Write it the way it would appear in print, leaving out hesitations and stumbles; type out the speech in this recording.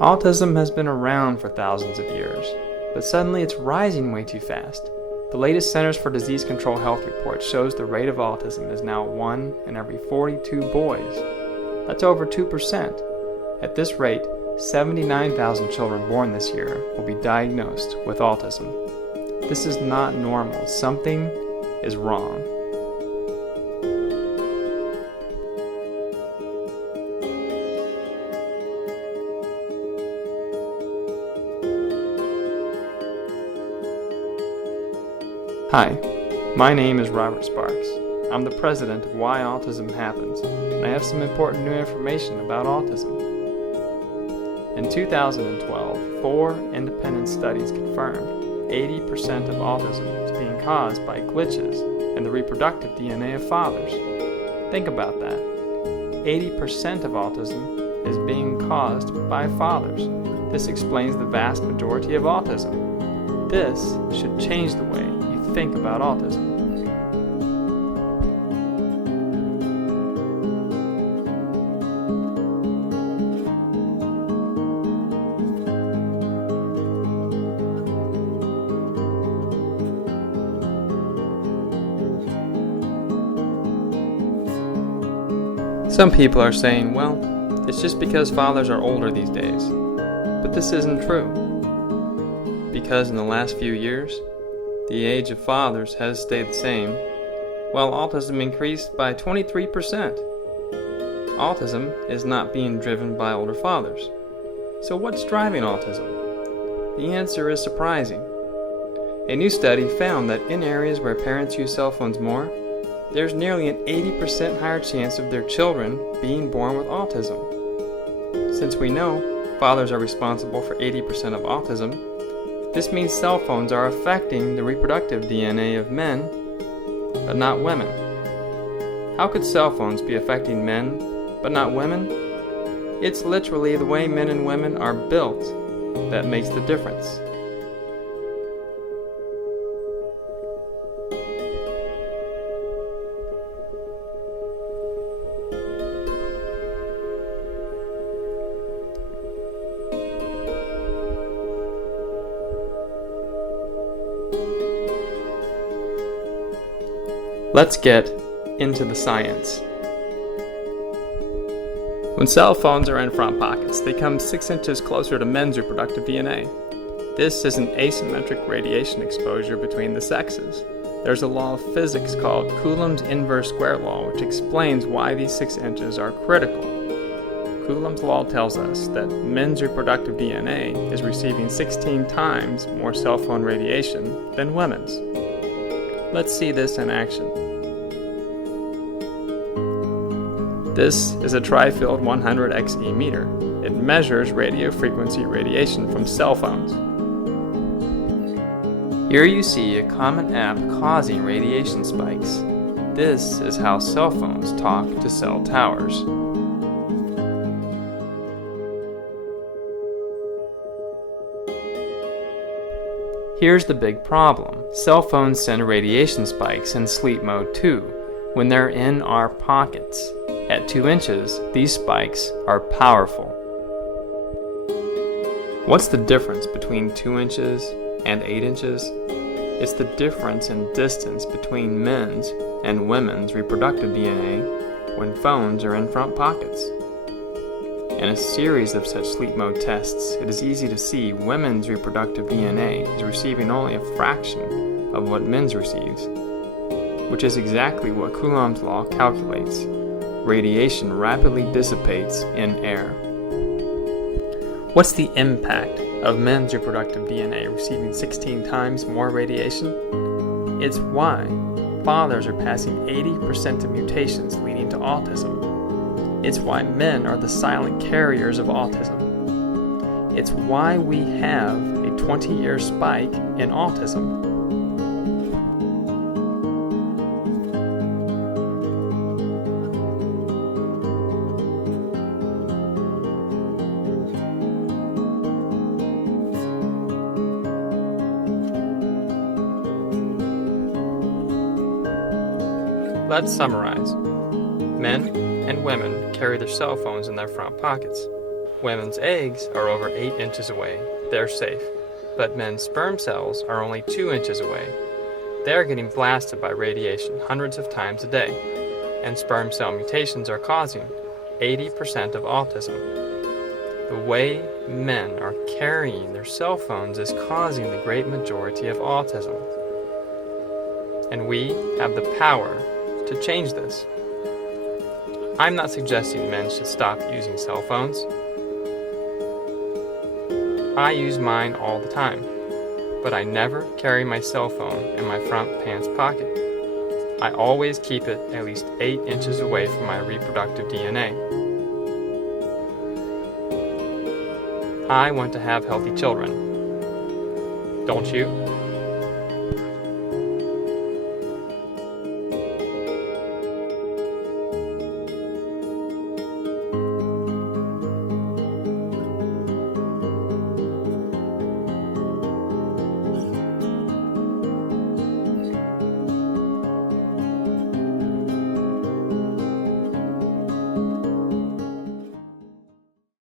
Autism has been around for thousands of years, but suddenly it's rising way too fast. The latest Centers for Disease Control Health report shows the rate of autism is now 1 in every 42 boys. That's over 2%. At this rate, 79,000 children born this year will be diagnosed with autism. This is not normal. Something is wrong. Hi, my name is Robert Sparks. I'm the president of Why Autism Happens, and I have some important new information about autism. In 2012, 4 independent studies confirmed 80% of autism is being caused by glitches in the reproductive DNA of fathers. Think about that. 80% of autism is being caused by fathers. This explains the vast majority of autism. This should change the way you think about autism. Some people are saying, well, it's just because fathers are older these days. But this isn't true. Because in the last few years, the age of fathers has stayed the same, while autism increased by 23%. Autism is not being driven by older fathers. So what's driving autism? The answer is surprising. A new study found that in areas where parents use cell phones more, there's nearly an 80% higher chance of their children being born with autism. Since we know fathers are responsible for 80% of autism, this means cell phones are affecting the reproductive DNA of men, but not women. How could cell phones be affecting men, but not women? It's literally the way men and women are built that makes the difference. Let's get into the science. When cell phones are in front pockets, they come 6 inches closer to men's reproductive DNA. This is an asymmetric radiation exposure between the sexes. There's a law of physics called Coulomb's inverse square law, which explains why these 6 inches are critical. Coulomb's law tells us that men's reproductive DNA is receiving 16 times more cell phone radiation than women's. Let's see this in action. This is a tri-field 100XE meter. It measures radio frequency radiation from cell phones. Here you see a common app causing radiation spikes. This is how cell phones talk to cell towers. Here's the big problem. Cell phones send radiation spikes in sleep mode too, when they're in our pockets. At 2 inches, these spikes are powerful. What's the difference between 2 inches and 8 inches? It's the difference in distance between men's and women's reproductive DNA when phones are in front pockets. In a series of such sleep mode tests, it is easy to see women's reproductive DNA is receiving only a fraction of what men's receives, which is exactly what Coulomb's law calculates. Radiation rapidly dissipates in air. What's the impact of men's reproductive DNA receiving 16 times more radiation? It's why fathers are passing 80% of mutations leading to autism. It's why men are the silent carriers of autism. It's why we have a 20-year spike in autism. Let's summarize. Men and women carry their cell phones in their front pockets. Women's eggs are over 8 inches away. They're safe. But men's sperm cells are only 2 inches away. They're getting blasted by radiation hundreds of times a day. And sperm cell mutations are causing 80% of autism. The way men are carrying their cell phones is causing the great majority of autism. And we have the power to change this. I'm not suggesting men should stop using cell phones. I use mine all the time, but I never carry my cell phone in my front pants pocket. I always keep it at least 8 inches away from my reproductive DNA. I want to have healthy children. Don't you?